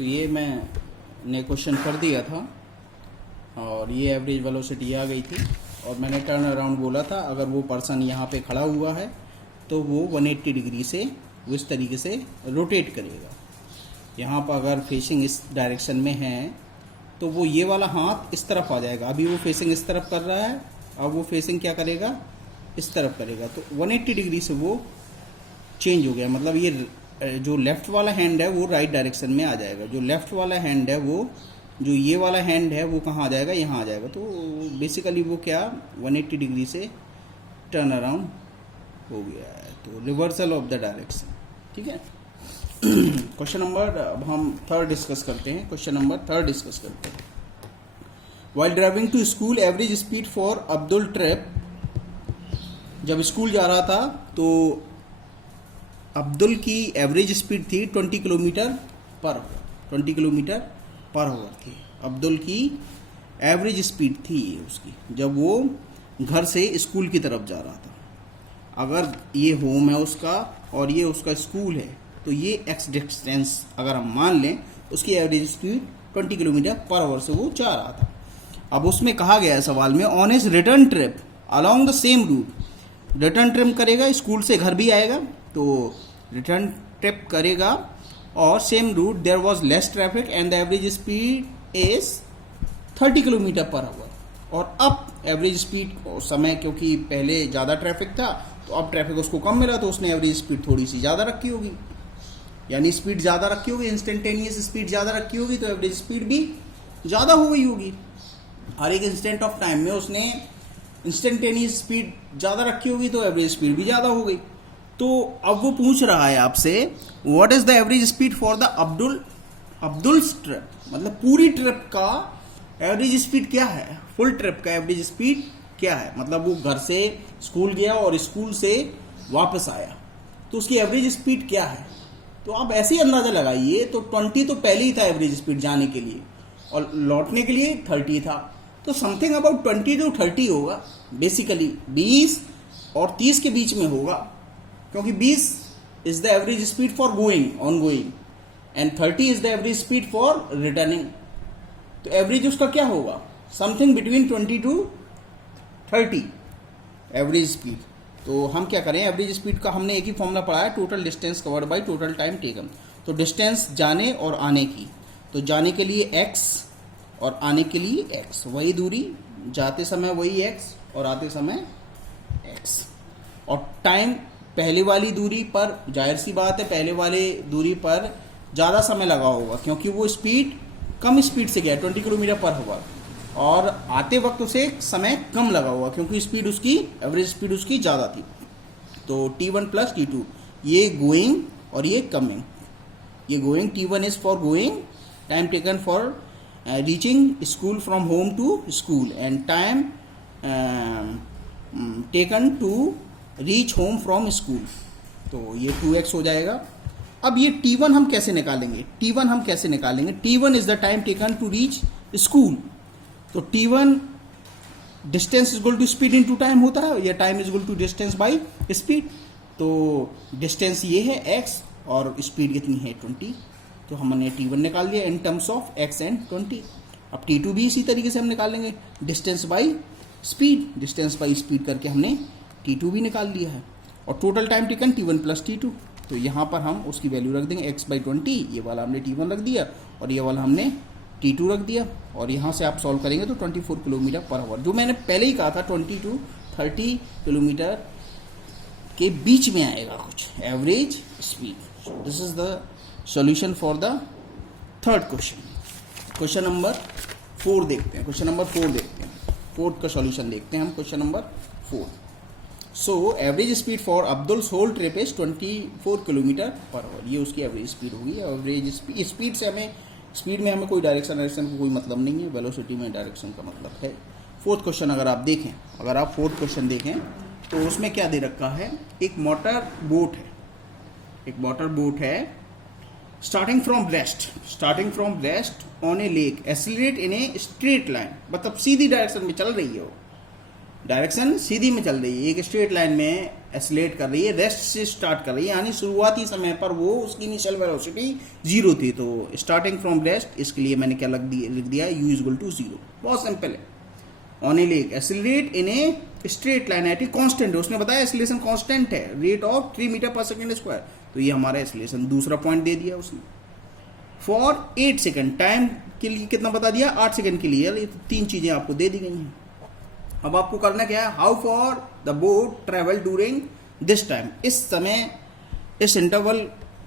तो ये मैंने क्वेश्चन कर दिया था और ये एवरेज वेलोसिटी आ गई थी और मैंने टर्न अराउंड बोला था अगर वो पर्सन यहाँ पे खड़ा हुआ है तो वो 180 डिग्री से वो इस तरीके से रोटेट करेगा। यहाँ पर अगर फेसिंग इस डायरेक्शन में है तो वो ये वाला हाथ इस तरफ आ जाएगा। अभी वो फेसिंग इस तरफ कर रहा है, अब वो फेसिंग क्या करेगा, इस तरफ करेगा। तो 180 डिग्री से वो चेंज हो गया, मतलब ये जो लेफ्ट वाला हैंड है वो राइट डायरेक्शन में आ जाएगा, जो लेफ्ट वाला हैंड है वो, जो ये वाला हैंड है वो कहाँ आ जाएगा, यहाँ आ जाएगा। तो बेसिकली वो क्या 180 डिग्री से टर्न अराउंड हो गया है, तो रिवर्सल ऑफ द डायरेक्शन। ठीक है। क्वेश्चन नंबर, अब हम थर्ड डिस्कस करते हैं। क्वेश्चन नंबर थर्ड डिस्कस करते हैं। While driving to school average speed for Abdul trip, जब स्कूल जा रहा था तो अब्दुल की एवरेज स्पीड थी 20 kilometre per our. 20 kilometre per our थी अब्दुल की एवरेज स्पीड थी उसकी, जब वो घर से स्कूल की तरफ जा रहा था। अगर ये होम है उसका और ये उसका स्कूल है तो ये एक्स डिस्टेंस अगर हम मान लें, उसकी average speed 20 kilometre per our से वो जा रहा था। अब उसमें कहा गया है सवाल में, on his return trip along the same route, return trip करेगा, स्कूल से घर भी आएगा, तो रिटर्न ट्रिप करेगा और same route there was less traffic and the average speed is 30 kilometre per hour. और अब एवरेज स्पीड उस समय, क्योंकि पहले ज़्यादा ट्रैफिक था तो अब ट्रैफिक उसको कम मिला तो उसने एवरेज स्पीड थोड़ी सी ज़्यादा रखी होगी, यानी स्पीड ज़्यादा रखी होगी, इंस्टेंटेनियस स्पीड ज़्यादा रखी होगी तो एवरेज स्पीड भी ज़्यादा हो गई होगी। हर एक इंस्टेंट ऑफ टाइम में उसने इंस्टेंटेनियस स्पीड ज़्यादा रखी होगी तो एवरेज स्पीड भी ज़्यादा हो गई। तो अब वो पूछ रहा है आपसे, what is the average speed for the Abdul's trip, मतलब पूरी ट्रिप का एवरेज स्पीड क्या है, फुल ट्रिप का एवरेज स्पीड क्या है। मतलब वो घर से स्कूल गया और स्कूल से वापस आया तो उसकी एवरेज स्पीड क्या है। तो आप ऐसे ही अंदाजा लगाइए, तो 20 तो पहले ही था एवरेज स्पीड जाने के लिए और लौटने के लिए 30 था, तो समथिंग अबाउट 20 to 30 होगा। बेसिकली 20 और 30 के बीच में होगा, क्योंकि 20 is the average speed for going on going and 30 is the average speed for returning. तो एवरेज उसका क्या होगा, something between 20 to 30 average speed. तो हम क्या करें, एवरेज स्पीड का हमने एक ही फॉर्मूला पढ़ा है, total distance covered by total time taken. तो डिस्टेंस जाने और आने की, तो जाने के लिए x और आने के लिए x, वही दूरी, जाते समय वही x और आते समय x। और टाइम पहले वाली दूरी पर, जाहिर सी बात है पहले वाले दूरी पर ज़्यादा समय लगा होगा क्योंकि वो स्पीड कम स्पीड से गया 20 किलोमीटर पर आवर, और आते वक्त उसे समय कम लगा होगा क्योंकि स्पीड उसकी, एवरेज स्पीड उसकी ज़्यादा थी। तो T1 प्लस T2, ये गोइंग और ये कमिंग। ये going, T1 is for going, time taken for reaching school from home to school, and time taken to reach home from school, तो ये 2x हो जाएगा। अब ये T1 हम कैसे निकालेंगे, T1 हम कैसे निकालेंगे, T1 is the time taken to reach school. तो T1 distance equal to speed into time होता है, या time equal to distance by speed. तो डिस्टेंस ये है x और स्पीड कितनी है 20, तो हमने T1 निकाल दिया in terms of x and 20। अब T2 भी इसी तरीके से हम निकालेंगे, distance by speed, distance by speed करके हमने T2 भी निकाल लिया है। और total time taken T1 plus T2, तो यहाँ पर हम उसकी वैल्यू रख देंगे x/20, ये वाला हमने T1 रख दिया और ये वाला हमने T2 रख दिया। और यहाँ से आप सॉल्व करेंगे तो 24 किलोमीटर पर आवर, जो मैंने पहले ही कहा था 20 to 30 किलोमीटर के बीच में आएगा कुछ average speed. This is the solution for the third question. Question number 4 देखते हैं, क्वेश्चन नंबर 4 देखते हैं, फोर्थ का सॉल्यूशन देखते हैं हम, question number 4। So average speed for Abdul's whole trip is 24 kilometre per hour, ये उसकी एवरेज स्पीड होगी। एवरेज स्पीड से हमें, स्पीड में हमें कोई डायरेक्शन का कोई मतलब नहीं है, वेलोसिटी में डायरेक्शन का मतलब है। फोर्थ क्वेश्चन अगर आप देखें, अगर आप फोर्थ क्वेश्चन देखें तो उसमें क्या दे रखा है, एक मोटर बोट है, एक मोटर बोट है, starting from rest on A lake, accelerate in a straight line, मतलब सीधी डायरेक्शन में चल रही है वो, डायरेक्शन सीधी में चल रही है, एक स्ट्रेट लाइन में एक्सेलरेट कर रही है, रेस्ट से स्टार्ट कर रही है, यानी शुरुआती समय पर वो उसकी इनिशियल वेलोसिटी 0 थी। तो स्टार्टिंग फ्रॉम रेस्ट, इसके लिए मैंने क्या लिख दिया u इक्वल टू 0। बहुत सिंपल है। On A lake accelerate in a straight line at a constant है, उसने बताया एक्सेलरेशन कांस्टेंट है, rate of 3 metre per second square. तो ये हमारा एक्सेलरेशन दूसरा पॉइंट दे दिया उसने। फॉर 8 सेकेंड, टाइम के लिए कितना बता दिया, 8 सेकेंड के लिए। ये तीन चीजें आपको दे दी गई हैं। अब आपको करना क्या है, how for the boat travel during this time, इस समय इस इंटरवल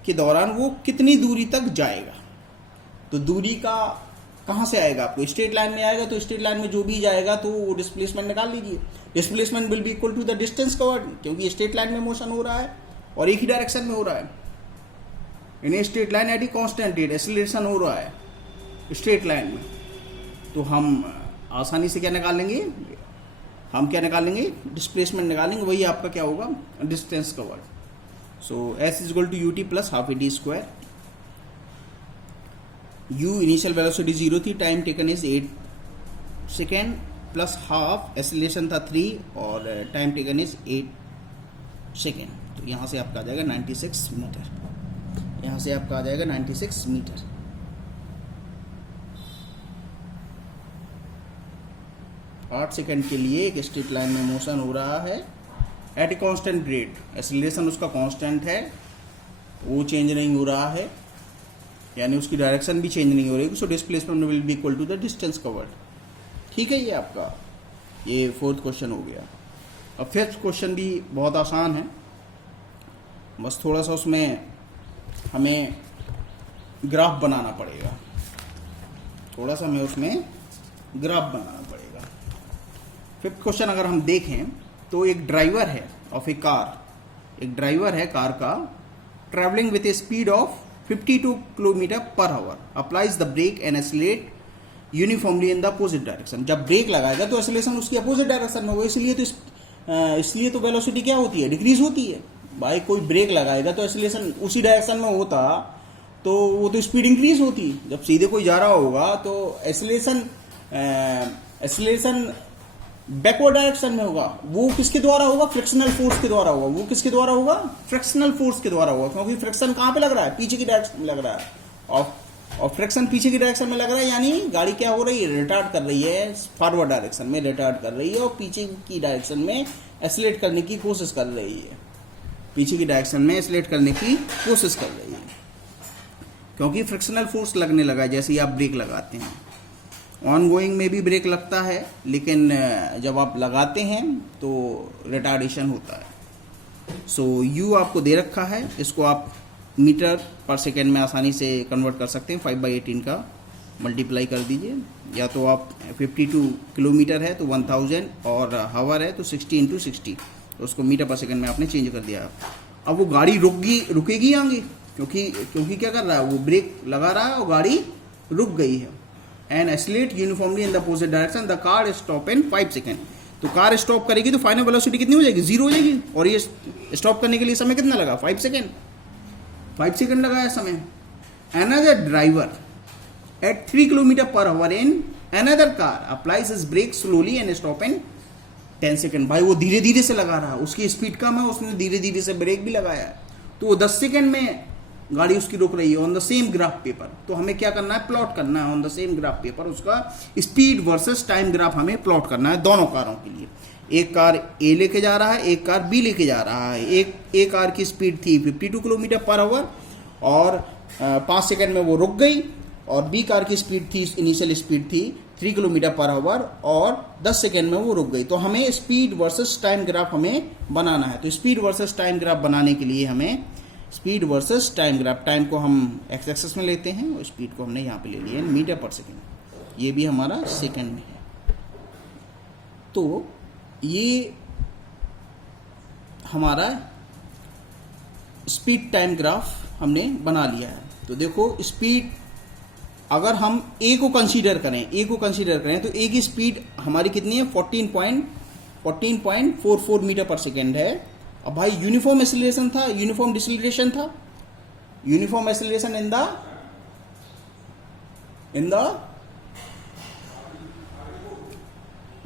के दौरान वो कितनी दूरी तक जाएगा। तो दूरी का कहां से आएगा, आपको स्ट्रेट लाइन में आएगा, तो स्ट्रेट लाइन में जो भी जाएगा तो वो डिस्प्लेसमेंट निकाल लीजिए। Displacement will be equal to the distance covered, क्योंकि स्ट्रेट लाइन में मोशन हो रहा है और एक ही डायरेक्शन में हो रहा है। In a straight line at a constant rate, acceleration हो रहा है स्ट्रेट लाइन में। तो हम आसानी से क्या निकालेंगे, हम क्या निकालेंगे, डिस्प्लेसमेंट निकालेंगे, वही आपका क्या होगा, distance covered. So S is equal to U T plus half A D square. U initial velocity 0 थी, time taken is 8 second plus half, acceleration था 3 और टाइम टेकन इज 8 सेकेंड। तो यहाँ से आपका आ जाएगा 96 मीटर, यहाँ से आपका आ जाएगा 96 मीटर। आठ सेकेंड के लिए एक स्ट्रेट लाइन में मोशन हो रहा है at a constant rate, acceleration उसका कांस्टेंट है, वो चेंज नहीं हो रहा है, यानी उसकी डायरेक्शन भी चेंज नहीं हो रही। So displacement will be equal to the distance covered. ठीक है, ये आपका ये 4th क्वेश्चन हो गया। अब 5th क्वेश्चन भी बहुत आसान है, बस थोड़ा सा उसमें हमें ग्राफ बनाना पड़ेगा, थोड़ा सा हमें उसमें ग्राफ बनाना पड़ेगा। 5th क्वेश्चन अगर हम देखें तो एक ड्राइवर है ऑफ ए कार, एक ड्राइवर है कार का, travelling with a speed of 52 kilometre per hour, applies the brake and accelerate uniformly in the opposite direction. जब ब्रेक लगाएगा तो एक्सीलरेशन उसकी अपोजिट डायरेक्शन में होगा, इसलिए तो वेलोसिटी क्या होती है, डिक्रीज होती है। भाई कोई ब्रेक लगाएगा तो एक्सीलरेशन उसी डायरेक्शन में होता तो वो तो स्पीड इंक्रीज होती। जब सीधे कोई जा रहा होगा तो एक्सीलरेशन बैकवर्ड डायरेक्शन में होगा। वो किसके द्वारा होगा, फ्रिक्शनल फोर्स के द्वारा होगा। वो किसके द्वारा होगा, फ्रिक्शनल फोर्स के द्वारा होगा, क्योंकि फ्रिक्शन कहां पे लग रहा है, पीछे की डायरेक्शन में लग रहा है, और फ्रिक्शन पीछे की डायरेक्शन में लग रहा है, यानी गाड़ी क्या हो रही है, रिटार्ड कर रही है, फॉरवर्ड डायरेक्शन में रिटार्ड कर रही है और पीछे की डायरेक्शन में एक्सीलरेट करने की कोशिश कर रही है, पीछे की डायरेक्शन में एक्सीलरेट करने की कोशिश कर रही है, क्योंकि फ्रिक्शनल फोर्स लगने लगा जैसे ही आप ब्रेक लगाते हैं। ऑन गोइंग में भी ब्रेक लगता है, लेकिन जब आप लगाते हैं तो रिटार्डेशन होता है। सो यू आपको दे रखा है, इसको आप मीटर पर सेकेंड में आसानी से कन्वर्ट कर सकते हैं। 5/18 का मल्टीप्लाई कर दीजिए, या तो आप 52 किलोमीटर है तो 1000 और हावर है तो 60 × 60, तो उसको मीटर पर सेकेंड में आपने चेंज कर दिया। अब वो गाड़ी रुकेगी आगे, क्योंकि क्या कर रहा है, वो ब्रेक लगा रहा है और गाड़ी रुक गई है। And accelerate uniformly in the opposite direction, the car stop in 5 second. तो कार स्टॉप करेगी तो फाइनल वेलोसिटी कितनी हो जाएगी, 0 हो जाएगी। और ये स्टॉप करने के लिए समय कितना लगा, 5 सेकेंड, 5 सेकेंड लगाया समय। Another driver at 3 kilometre per hour in another car applies his brake slowly and stop in 10 second. भाई वो धीरे धीरे से लगा रहा है, उसकी स्पीड कम है, उसने धीरे धीरे से ब्रेक भी लगाया है, तो वो 10 सेकेंड में गाड़ी उसकी रुक रही है on the same graph paper. तो हमें क्या करना है, प्लॉट करना है on the same graph paper, उसका स्पीड वर्सेस टाइम ग्राफ हमें प्लॉट करना है दोनों कारों के लिए। एक कार ए लेके जा रहा है, एक कार बी लेके जा रहा है। एक कार की स्पीड थी 52 किलोमीटर पर आवर और 5 सेकेंड में वो रुक गई, और बी कार की स्पीड थी, इनिशियल स्पीड थी 3 किलोमीटर पर आवर और 10 सेकेंड में वो रुक गई। तो हमें स्पीड वर्सेस टाइम ग्राफ हमें बनाना है। तो स्पीड वर्सेस टाइम ग्राफ बनाने के लिए हमें speed versus time graph, time को हम एक्स एक्सिस में लेते हैं और स्पीड को हमने यहाँ पे ले लिया मीटर पर सेकेंड, ये भी हमारा सेकेंड में है। तो ये हमारा स्पीड टाइम ग्राफ हमने बना लिया है। तो देखो स्पीड, अगर हम ए को कंसीडर करें तो ए की स्पीड हमारी कितनी है, 14.44 मीटर पर सेकेंड है। अब भाई यूनिफॉर्म एक्सीलरेशन था, यूनिफॉर्म डिसेलरेशन था, uniform acceleration in the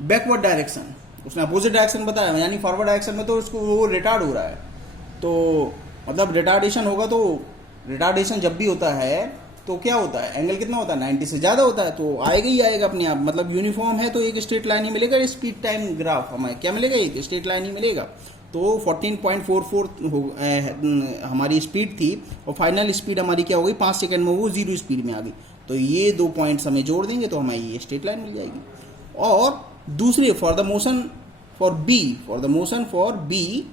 backward direction, उसने अपोजिट डायरेक्शन बताया, यानी फॉरवर्ड डायरेक्शन में तो उसको वो रिटार्ड हो रहा है, तो मतलब रिटार्डेशन होगा, तो रिटार्डेशन जब भी होता है तो क्या होता है, एंगल कितना होता है, 90 से ज़्यादा होता है, तो आएगा ही आएगा अपने आप, मतलब यूनिफॉर्म है तो एक स्ट्रेट लाइन ही मिलेगा। स्पीड टाइम ग्राफ हमें क्या मिलेगा, एक स्ट्रेट लाइन ही मिलेगा। तो 14.44 हमारी स्पीड थी और फाइनल स्पीड हमारी क्या हो गई, 5 सेकंड में वो 0 स्पीड में आ गई। तो ये 2 पॉइंट्स हमें जोड़ देंगे तो हमें ये स्ट्रेट लाइन मिल जाएगी। और दूसरी for the motion for B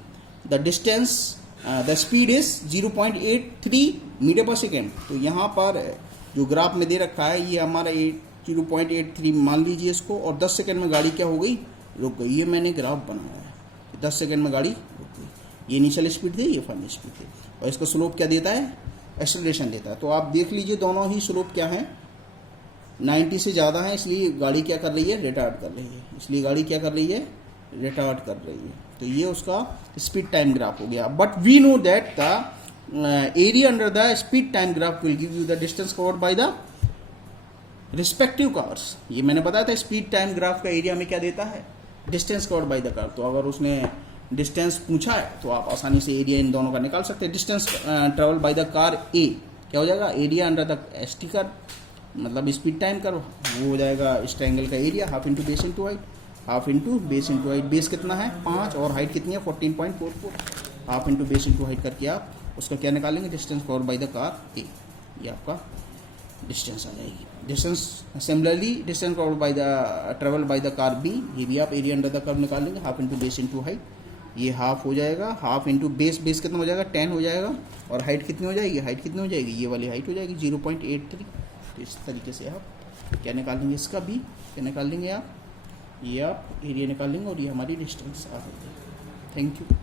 the distance the speed is 0.83 metre per second. तो यहाँ पर जो ग्राफ में दे रखा है ये हमारा 0.83 मान लीजिए इसको, और 10 सेकंड में गाड़ी क्या हो गई, रुक गई। ये मैंने ग्राफ बनाया है, 10 सेकंड में गाड़ी रुक गई। ये इनिशियल स्पीड थी, ये फाइनल स्पीड थी, और इसका स्लोप क्या देता है, एक्सेलरेशन देता है। तो आप देख लीजिए दोनों ही स्लोप क्या है, 90 से ज़्यादा है, इसलिए गाड़ी क्या कर रही है, रिटार्ड कर रही है, इसलिए गाड़ी क्या कर रही है, रिटार्ड कर रही है। तो ये उसका स्पीड टाइम ग्राफ हो गया। But we know that the area under the speed time graph will give you the distance covered by the respective cars. ये मैंने बताया था, स्पीड टाइम ग्राफ का एरिया में क्या देता है, distance covered by the car. तो अगर उसने डिस्टेंस पूछा है तो आप आसानी से एरिया इन दोनों का निकाल सकते हैं। Distance travel by the car A क्या हो जाएगा, area under the S T curve, मतलब स्पीड टाइम कर, वो हो जाएगा इस ट्रायंगल का area, half into base into height, half into base into height. Base कितना है 5 और हाइट कितनी है 14.44, half into base into height करके आप उसका क्या निकालेंगे, distance covered by the car A, ये आपका डिस्टेंस आ जाएगी। Distance similarly distance covered by the travel by the car B, ये भी आप एरिया अंडर द कर्व निकाल लेंगे, half into base into height, ये हाफ हो जाएगा, हाफ इंटू बेस, बेस कितना हो जाएगा 10 हो जाएगा, और हाइट कितनी हो जाएगी, हाइट कितनी हो जाएगी, ये वाली हाइट हो जाएगी 0.83। तो इस तरीके से आप क्या निकाल लेंगे, इसका भी क्या निकाल लेंगे आप, ये आप एरिया निकाल लेंगे और ये हमारी डिस्टेंस आ जाएगी। Thank you.